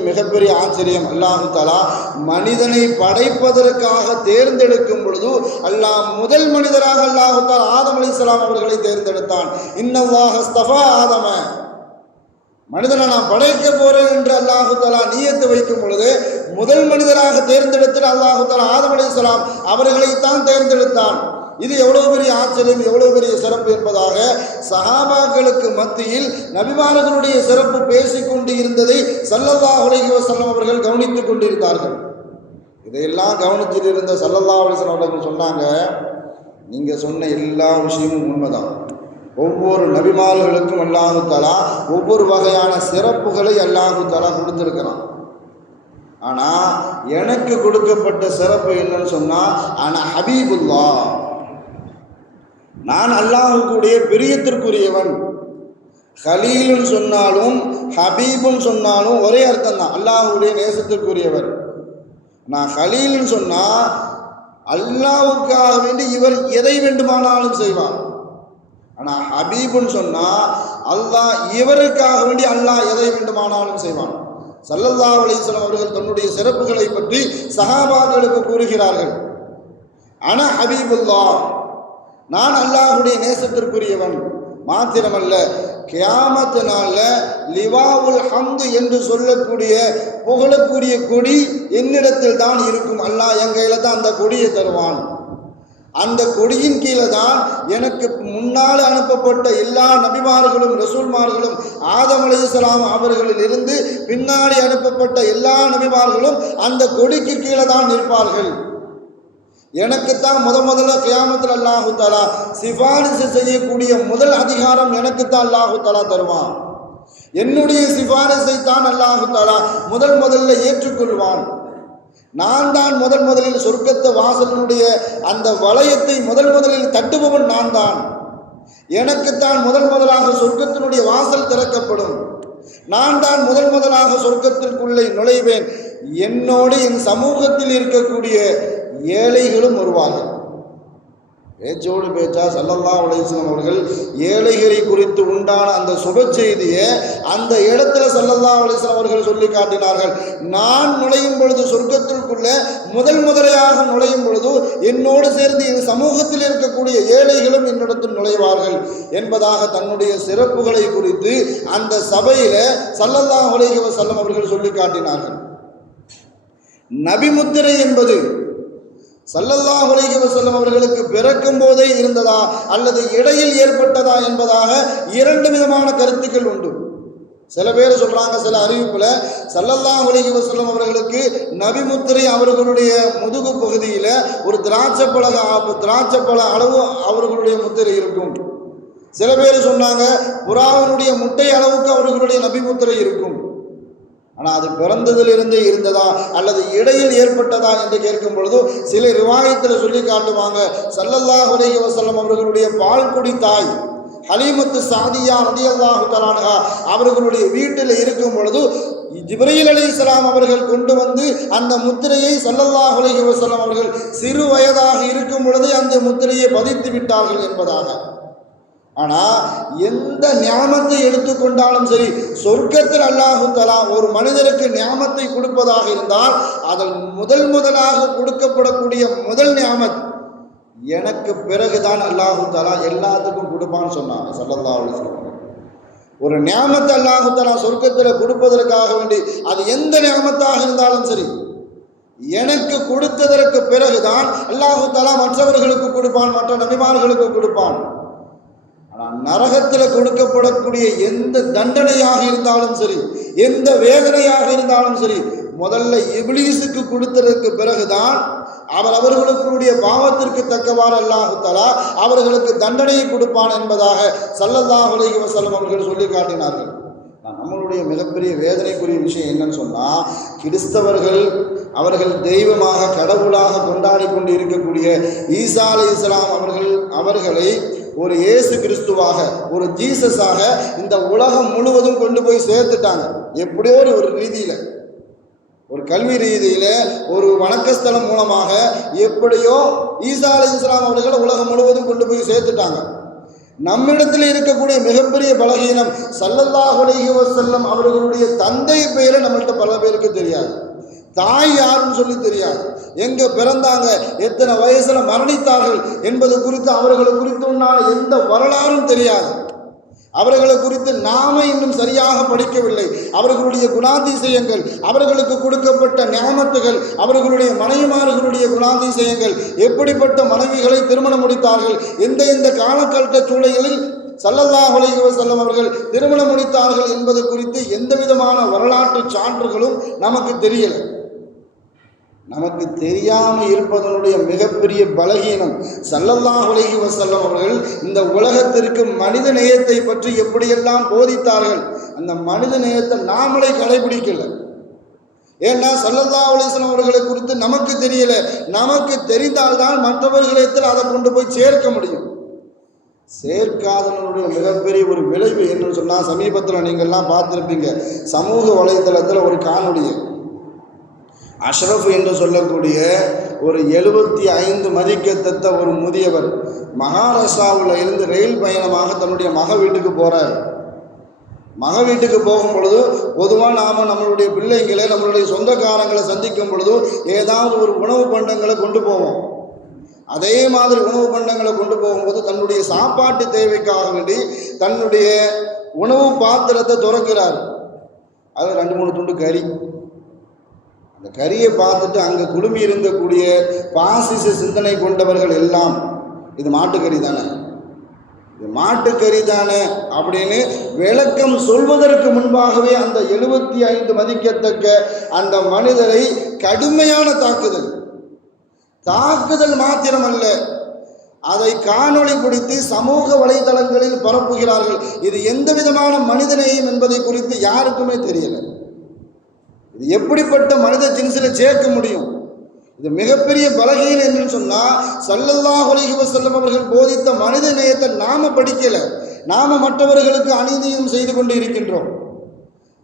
மிகப்பெரிய ஆச்சரியம், அல்லாஹு தஆலா மனிதனை படைப்பதற்காக தேர்ந்தெடுக்கும் பொழுது அல்லாஹ் முதல் மனிதராக அல்லாஹு தஆலா ஆதம் அலைஹிஸ்ஸலாம் அவர்களை தேர்ந்தெடுத்தான். இன்னல்லாஹ அஸ்தஃபா ஆதம, மனிதனை நான் படைக்க போறேன் என்று அல்லாஹு தஆலா நியத்து வைக்கும் பொழுது முதல் மனிதராக தேர்ந்தெடுத்து அல்லாஹு தஆலா ஆதம் அலைஹிஸ்ஸலாம் அவர்களைத்தான் தேர்ந்தெடுத்தான். இது எவ்வளவு பெரிய ஆச்சரியம், எவ்வளவு பெரிய சிறப்பு என்பதாக சஹாபாக்களுக்கு மத்தியில் நபிமார்களுடைய சிறப்பு பேசிக்கொண்டு இருந்ததை ஸல்லல்லாஹு அலைஹி வஸல்லம் அவர்கள் கவனித்துக் கொண்டிருந்தார்கள். இதையெல்லாம் கவனிச்சுட்டு இருந்த ஸல்லல்லாஹு அலைஹி வஸல்லம் அவர்கள் சொன்னாங்க, நீங்க சொன்ன எல்லா விஷயமும் உண்மைதான். ஒவ்வொரு நபிமார்களுக்கும் அல்லாஹு தஆலா ஒவ்வொரு வகையான சிறப்புகளை அல்லாஹு தஆலா கொடுத்திருக்கிறான். ஆனா எனக்கு கொடுக்கப்பட்ட சிறப்பு என்னன்னு சொன்னா, ஆனா ஹபீபுல்லாஹ், நான் அல்லாஹ்வுடைய பிரியத்திற்குரியவன். ஹலீலுன்னு சொன்னாலும் ஹபீபுன்னு சொன்னாலும் ஒரே அர்த்தம் தான், அல்லாஹ்வுடைய நேசத்திற்குரியவர். நான் ஹலீலுன்னு சொன்னா அல்லாஹ்வுக்காக வேண்டி இவர் எதை வேண்டுமானாலும் செய்வார். ஆனால் ஹபீபுன்னு சொன்னால் அல்லாஹ் இவருக்காக வேண்டி அல்லாஹ் எதை வேண்டுமானாலும் செய்வான். ஸல்லல்லாஹு அலைஹி வஸல்லம் அவர்கள் தன்னுடைய சிறப்புகளை பற்றி சஹாபாக்களுக்கு கூறுகிறார்கள். அன ஹபீபுல்லாஹ், நான் அல்லாஹ்வுடைய நேசத்திற்குரியவன். மாத்திரமல்ல, கியாமத் நாள்ல லிவாவுல் ஹம்து என்று சொல்லக்கூடிய புகழக்கூடிய கொடி என்னிடத்தில் தான் இருக்கும். அல்லாஹ் என் கையில் தான் அந்த கொடியை தருவான். அந்த கொடியின் கீழே தான் எனக்கு முன்னால் அனுப்பப்பட்ட எல்லா நபிமார்களும் ரசூல்மார்களும் ஆதம் அலைஹிஸ்ஸலாம் அவர்களில் இருந்து பின்னாடி அனுப்பப்பட்ட எல்லா நபிமார்களும் அந்த கொடிக்கு கீழே தான் நிற்பார்கள். எனக்குத்தான் முதல்ல கியாமத்தில் அல்லாஹு தஆலா சிபாரிசு செய்யக்கூடிய முதல் அதிகாரம் எனக்குத்தான் அல்லாஹு தஆலா தருவான். என்னுடைய சிபாரிசை தான் அல்லாஹு தஆலா முதல்ல ஏற்றுக்கொள்வான். நான் தான் முதலில் சொர்க்கத்தை வாசலினுடைய அந்த வளையத்தை முதலில் தட்டுபவன் நான் தான். எனக்குத்தான் முதலாக சொர்க்கத்தினுடைய வாசல் திறக்கப்படும். நான் தான் முதலாக சொர்க்கத்திற்குள்ளே நுழைவேன். என்னோடு என் சமூகத்தில் இருக்கக்கூடிய ஏழைகளும் வருவார்கள். பேச்சோடு பேச்சா ஸல்லல்லாஹு அலைஹி வஸல்லம் அவர்கள் ஏழைகளை குறித்து உண்டான அந்த சுப செய்தியை அந்த இடத்துல ஸல்லல்லாஹு அலைஹி வஸல்லம் அவர்கள் சொல்லி காட்டினார்கள். நான் நுழையும் பொழுது சொர்க்கத்திற்குள்ள முதலையாக நுழையும் பொழுது என்னோடு சேர்ந்து என் சமூகத்தில் இருக்கக்கூடிய ஏழைகளும் என்னிடத்தில் நுழைவார்கள் என்பதாக தன்னுடைய சிறப்புகளை குறித்து அந்த சபையில ஸல்லல்லாஹு அலைஹி வஸல்லம் அவர்கள் சொல்லி காட்டினார்கள். நபிமுத்திரை என்பது ஸல்லல்லாஹு அலைஹி வஸல்லம் அவர்களுக்கு பிறக்கும் போதே இருந்ததா அல்லது இடையில் ஏற்பட்டதா என்பதாக இரண்டு விதமான கருத்துக்கள் உண்டு. சில பேர் சொல்றாங்க, சில அறிவிப்புல ஸல்லல்லாஹு அலைஹி வஸல்லம் அவர்களுக்கு நபிமுத்திரை அவர்களுடைய முதுகு பகுதியில ஒரு திராட்சைப்பழ அளவு அவர்களுடைய முத்திரை இருக்கும். சில பேர் சொன்னாங்க புறாவினுடைய முட்டை அளவுக்கு அவர்களுடைய நபிமுத்திரை இருக்கும். ஆனால் அது பிறந்ததிலிருந்து இருந்ததா அல்லது இடையில் ஏற்பட்டதா என்று கேட்கும் பொழுது சில ரிவாயத்தில் சொல்லி காட்டுவாங்க, ஸல்லல்லாஹு அலைஹி வஸல்லம் அவர்களுடைய பால்குடி தாய் ஹலீமத்து சாதியா ரலியல்லாஹு தஆலா அன்ஹா அவர்களுடைய வீட்டில் இருக்கும் பொழுது ஜிப்ரீல் அலைஹிஸ்ஸலாம் அவர்கள் கொண்டு வந்து அந்த முத்திரையை ஸல்லல்லாஹு அலைஹி வஸல்லம் அவர்கள் சிறு வயதாக இருக்கும் பொழுது அந்த முத்திரையை பதித்து விட்டார்கள் என்பதாக. ஆனால் எந்த ஞானத்தை எடுத்துக்கொண்டாலும் சரி, சொர்க்கத்தில் அல்லாஹு தஆலா ஒரு மனிதருக்கு ஞானத்தை கொடுப்பதாக இருந்தால் அதில் முதலாக கொடுக்கப்படக்கூடிய முதல் ஞானத் எனக்கு பிறகுதான் அல்லாஹு தஆலா எல்லாத்துக்கும் கொடுப்பான்னு சொன்னாங்க ஸல்லல்லாஹு அலைஹி வஸல்லம். ஒரு ஞானத்தை அல்லாஹு தஆலா சொர்க்கத்தில் கொடுப்பதற்காக வேண்டி அது எந்த ஞானத்தாக இருந்தாலும் சரி, எனக்கு கொடுத்ததற்கு பிறகுதான் அல்லாஹு தஆலா மற்றவர்களுக்கு கொடுப்பான், மற்ற நபிமார்களுக்கு கொடுப்பான். நரகத்தில் கொடுக்கப்படக்கூடிய எந்த தண்டனையாக இருந்தாலும் சரி, எந்த வேதனையாக இருந்தாலும் சரி, முதல்ல இப்லீஸுக்கு கொடுத்ததற்கு பிறகுதான் அவர்களுடைய பாவத்திற்கு தக்கவாறு அல்லாஹு தஆலா அவர்களுக்கு தண்டனையை கொடுப்பான் என்பதாக ஸல்லல்லாஹு அலைஹி வஸல்லம் அவர்கள் சொல்லி காட்டினார்கள். நம்மளுடைய மிகப்பெரிய வேதனைக்குரிய விஷயம் என்னன்னு சொன்னால், கிறிஸ்தவர்கள் அவர்கள் தெய்வமாக கடவுளாக கொண்டாடி கொண்டு இருக்கக்கூடிய ஈசா அலைஹிஸ்ஸலாம் அவர்களை ஒரு இயேசு கிறிஸ்துவாக, ஒரு ஜீசஸாக இந்த உலகம் முழுவதும் கொண்டு போய் சேர்த்துட்டாங்க. எப்படியோ ஒரு ரீதியில், ஒரு கல்வி ரீதியில், ஒரு வணக்கஸ்தலம் மூலமாக எப்படியோ ஈசா அலைஹிஸ்ஸலாம் அவர்கள் உலகம் முழுவதும் கொண்டு போய் சேர்த்துட்டாங்க. நம்மிடத்தில் இருக்கக்கூடிய மிகப்பெரிய பலகீனம், ஸல்லல்லாஹு அலைஹி வஸல்லம் அவர்களுடைய தந்தை பெயரை நம்மள்கிட்ட பல பேருக்கு தெரியாது, தாய் யாருன்னு சொல்லி தெரியாது, எங்க பிறந்தாங்க, எத்தனை வயசுல மரணித்தார்கள் என்பது குறித்து அவர்களை குறித்து எந்த வரலாறும் தெரியாது. அவர்களை குறித்து நாம இன்னும் சரியாக படிக்கவில்லை. அவர்களுடைய குணாதிசயங்கள், அவர்களுக்கு கொடுக்கப்பட்ட நியமத்துகள், அவர்களுடைய மனைவிமார்களுடைய குணாதிசயங்கள், எப்படிப்பட்ட மனைவிகளை திருமணம் முடித்தார்கள், எந்த காலகட்ட சூழலில் ஸல்லல்லாஹு அலைஹி வஸல்லம் அவர்கள் திருமணம் முடித்தார்கள் என்பது குறித்து எந்த விதமான வரலாற்று சான்றுகளும் நமக்கு தெரியலை. நமக்கு தெரியாமல் இருப்பதனுடைய மிகப்பெரிய பலகீனம், ஸல்லல்லாஹு அலைஹி வஸல்லம் அவர்கள் இந்த உலகத்திற்கு மனித நேயத்தை பற்றி எப்படியெல்லாம் போதித்தார்கள், அந்த மனித நேயத்தை நாமளே கடைபிடிக்கல. ஏன்னா ஸல்லல்லாஹு அலைஹி வஸல்லம் அவர்களை குறித்து நமக்கு தெரியல. நமக்கு தெரிந்தால்தான் மற்றவர்களிடத்தில் அதை கொண்டு போய் சேர்க்க முடியும். சேர்க்காதனுடைய மிகப்பெரிய ஒரு விளைவு என்று சொன்னால், சமீபத்தில் நீங்கள்லாம் பார்த்துருப்பீங்க, சமூக வலைதளத்தில் ஒரு காணொலியை அஷ்ரஃப் என்று சொல்லக்கூடிய ஒரு 75 மதிக்கத்தக்க ஒரு முதியவர் மகாராஷ்டிராவில் இருந்து ரயில் பயணமாக தன்னுடைய மக வீட்டுக்கு போகிறார். மக வீட்டுக்கு போகும் பொழுது பொதுவாக நாம் நம்மளுடைய பிள்ளைங்களை, நம்மளுடைய சொந்தக்காரங்களை சந்திக்கும் பொழுது ஏதாவது ஒரு உணவு பண்டங்களை கொண்டு போவோம். அதே மாதிரி உணவு பண்டங்களை கொண்டு போகும்போது தன்னுடைய சாப்பாட்டு தேவைக்காக வேண்டி தன்னுடைய உணவு பாத்திரத்தை திறக்கிறார். அது 2-3 துண்டு கறி. அந்த கறியை பார்த்துட்டு அங்கே குழுமி இருக்கக்கூடிய பாசிச சிந்தனை கொண்டவர்கள் எல்லாம், இது மாட்டுக்கறி தானே, இது மாட்டுக்கறி தானே அப்படின்னு விளக்கம் சொல்வதற்கு முன்பாகவே அந்த 75 மதிக்கத்தக்க அந்த மனிதரை கடுமையான தாக்குதல் மாத்திரமல்ல, அதை காணொளி பிடித்து சமூக வலைதளங்களில் பரப்புகிறார்கள். இது எந்த விதமான மனிதநேயம் என்பதை குறித்து யாருக்குமே தெரியலை. இது எப்படிப்பட்ட மனித ஜின்ஸில் சேர்க்க முடியும்? இது மிகப்பெரிய பலகீனம் என்று சொன்னால், ஸல்லல்லாஹு அலைஹி வஸல்லம் அவர்கள் போதித்த மனித நேயத்தை நாம படிக்கலை, நாம மற்றவர்களுக்கு அநீதியும் செய்து கொண்டு இருக்கின்றோம்.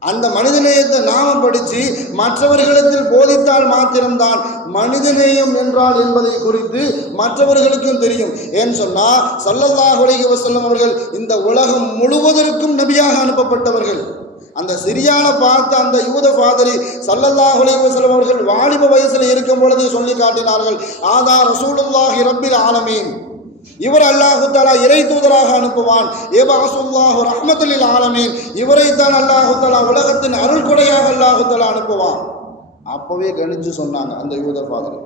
அந்த மனித நேயத்தை நாம படித்து மற்றவர்களிடத்தில் போதித்தால் மாத்திரம்தான் மனிதநேயம் என்றால் என்பதை குறித்து மற்றவர்களுக்கும் தெரியும். ஏன்னு சொன்னால், ஸல்லல்லாஹு அலைஹி வஸல்லம் அவர்கள் இந்த உலகம் முழுவதற்கும் நபியாக அனுப்பப்பட்டவர்கள். அந்த சிரியால பார்த்த அந்த யூத பாதிரி ஸல்லல்லாஹு அலைஹி வஸல்லம் அவர்கள் வாலிப வயசில் இருக்கும் பொழுது சொல்லி காட்டினார்கள், ஆதா ரசூலுல்லாஹி ரப்பில் ஆலமீன், இவர் அல்லாஹு தஆலா இறை தூதராக அனுப்புவான், யபஅஸுல்லாஹு ரஹ்மத்துல் லில் ஆலமீன், இவரைத்தான் அல்லாஹு தஆலா உலகத்தின் அருள் கொடையாக அல்லாஹு தஆலா அனுப்புவான். அப்பவே கணிச்சு சொன்னாங்க அந்த யூத பாதிரி.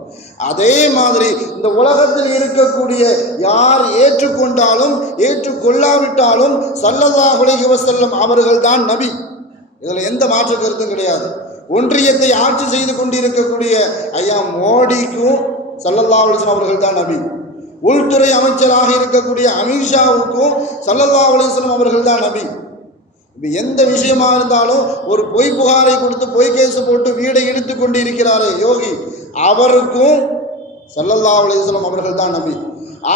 அதே மாதிரி இந்த உலகத்தில் இருக்கக்கூடிய யார் ஏற்றுக்கொண்டாலும் ஏற்றுக்கொள்ளாவிட்டாலும் ஸல்லல்லாஹு அலைஹி வஸல்லம் அவர்கள் தான் நபி. இதில் எந்த மாற்று கருத்தும் கிடையாது. ஒன்றியத்தை ஆட்சி செய்து கொண்டிருக்கக்கூடிய ஐயா மோடிக்கும் ஸல்லல்லாஹு அலைஹி வஸல்லம் அவர்கள் தான் நபி. உள்துறை அமைச்சராக இருக்கக்கூடிய அமித்ஷாவுக்கும் ஸல்லல்லாஹு அலைஹி வஸல்லம் அவர்கள் தான் நபி. இப்போ எந்த விஷயமா இருந்தாலும் ஒரு பொய் புகாரை கொடுத்து பொய் கேஸ் போட்டு வீடை இடித்து கொண்டு இருக்கிறாரே யோகி, அவருக்கும் ஸல்லல்லாஹு அலைஹி வஸல்லம் அவர்கள் தான் நபி.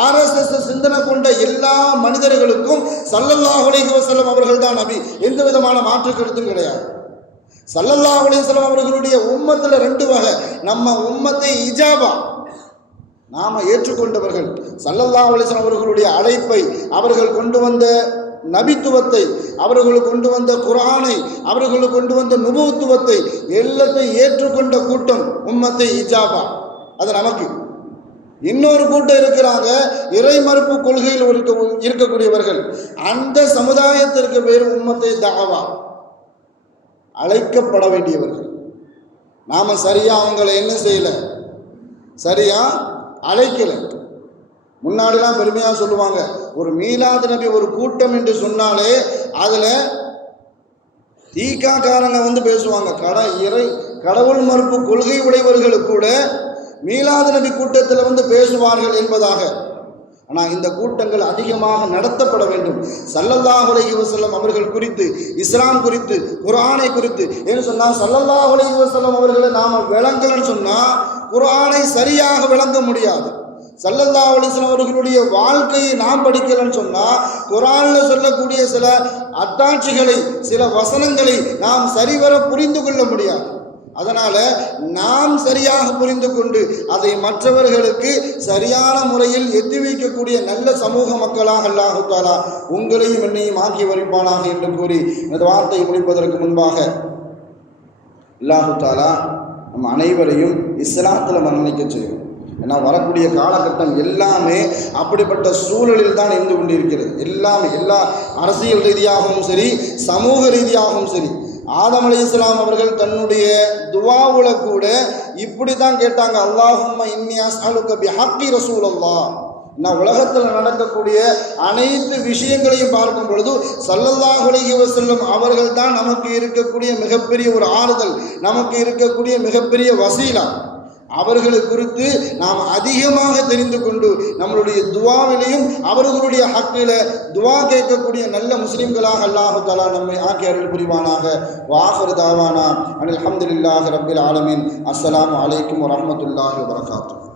ஆர்எஸ்எஸ் சிந்தனை கொண்ட எல்லா மனிதர்களுக்கும் ஸல்லல்லாஹு அலைஹி வஸல்லம் அவர்கள் தான் நபி. எந்த விதமான மாற்று கருத்தும் கிடையாது. ஸல்லல்லாஹு அலைஹி வஸல்லம் அவர்களுடைய உம்மத்தில் 2 வகை. நம்ம உம்மத்தை இஜாபா, நாம ஏற்றுக்கொண்டவர்கள், ஸல்லல்லாஹு அலைஹி வஸல்லம் அவர்களுடைய அழைப்பை, அவர்கள் கொண்டு வந்த நபித்துவத்தை, அவர்கள் கொண்டு வந்த குர்ஆனை, அவர்கள் கொண்டு வந்த நுபுவத்துவத்தை எல்லாத்தையும் ஏற்றுக்கொண்ட கூட்டம் உம்மத்தை இஜாபா, அது நமக்கு. இன்னொரு கூட்டம் இருக்கிறாங்க, இறை மறுப்பு கொள்கையில் இருக்கக்கூடியவர்கள். அந்த சமுதாயத்திற்கு பேர் உம்மத்தை தாவா, அழைக்கப்பட வேண்டியவர்கள். நாம சரியா அவங்களை என்ன செய்யல, சரியா அழைக்கல. முன்னாடிலாம் பெருமையாக சொல்லுவாங்க, ஒரு மீலாது நபி ஒரு கூட்டம் என்று சொன்னாலே அதில் தீக்காக்காரங்க பேசுவாங்க, கடவுள் மறுப்பு கொள்கை உடையவர்கள் கூட மீலாது நபி கூட்டத்தில் பேசுவார்கள் என்பதாக. ஆனால் இந்த கூட்டங்கள் அதிகமாக நடத்தப்பட வேண்டும். ஸல்லல்லாஹு அலைஹி வஸல்லம் அவர்கள் குறித்து, இஸ்லாம் குறித்து, குர்ஆனை குறித்து என்று சொன்னால், ஸல்லல்லாஹு அலைஹி வஸல்லம் அவர்களை நாம் விளங்கலன்னு சொன்னால் குர்ஆனை சரியாக விளங்க முடியாது. ஸல்லல்லாஹு அலைஹி வஸல்லம் அவர்களுடைய வாழ்க்கையை நாம் படிக்கலன்னு சொன்னால் குர்ஆனில் சொல்லக்கூடிய சில அத்தாட்சிகளை, சில வசனங்களை நாம் சரிவர புரிந்து கொள்ள முடியாது. அதனால் நாம் சரியாக புரிந்து கொண்டு அதை மற்றவர்களுக்கு சரியான முறையில் எத்தி வைக்கக்கூடிய நல்ல சமூக மக்களாக அல்லாஹு தாலா உங்களையும் என்னையும் ஆக்கி வைப்பானாக என்று கூறி இந்த வார்த்தையை முடிப்பதற்கு முன்பாக அல்லாஹு தாலா நம் அனைவரையும் இஸ்லாத்தில் மரணிக்க செய்யும். ஏன்னா வரக்கூடிய காலகட்டம் எல்லாமே அப்படிப்பட்ட சூழலில் தான் இருந்து கொண்டிருக்கிறது. எல்லாமே எல்லா அரசியல் ரீதியாகவும் சரி, சமூக ரீதியாகவும் சரி. ஆதம் அலைஹிஸ்ஸலாம் அவர்கள் தன்னுடைய துஆவுல கூட இப்படி தான் கேட்டாங்க, அல்லாஹும்ம இன்னி அஸ்அலுக பிஹக்கி ரசூலல்லாஹ். நான் உலகத்தில் நடக்கக்கூடிய அனைத்து விஷயங்களையும் பார்க்கும் பொழுது ஸல்லல்லாஹு அலைஹி வஸல்லம் அவர்கள் தான் நமக்கு இருக்கக்கூடிய மிகப்பெரிய ஒரு ஆறுதல், நமக்கு இருக்கக்கூடிய மிகப்பெரிய வசீலா. அவர்களை குறித்து நாம் அதிகமாக தெரிந்து கொண்டு நம்மளுடைய துவாவிலையும் அவர்களுடைய ஹக்கில் துவா கேட்கக்கூடிய நல்ல முஸ்லிம்களாக அல்லாஹு தஆலா நம்மை ஆக்கி அருள் புரிவானாக. வாஹிரு தாவானா அனில் ஹம்துலில்லாஹி ரப்பில் ஆலமீன். அஸ்ஸலாமு அலைக்கும் வரஹ்மத்துல்லாஹி வபரகாத்துஹு.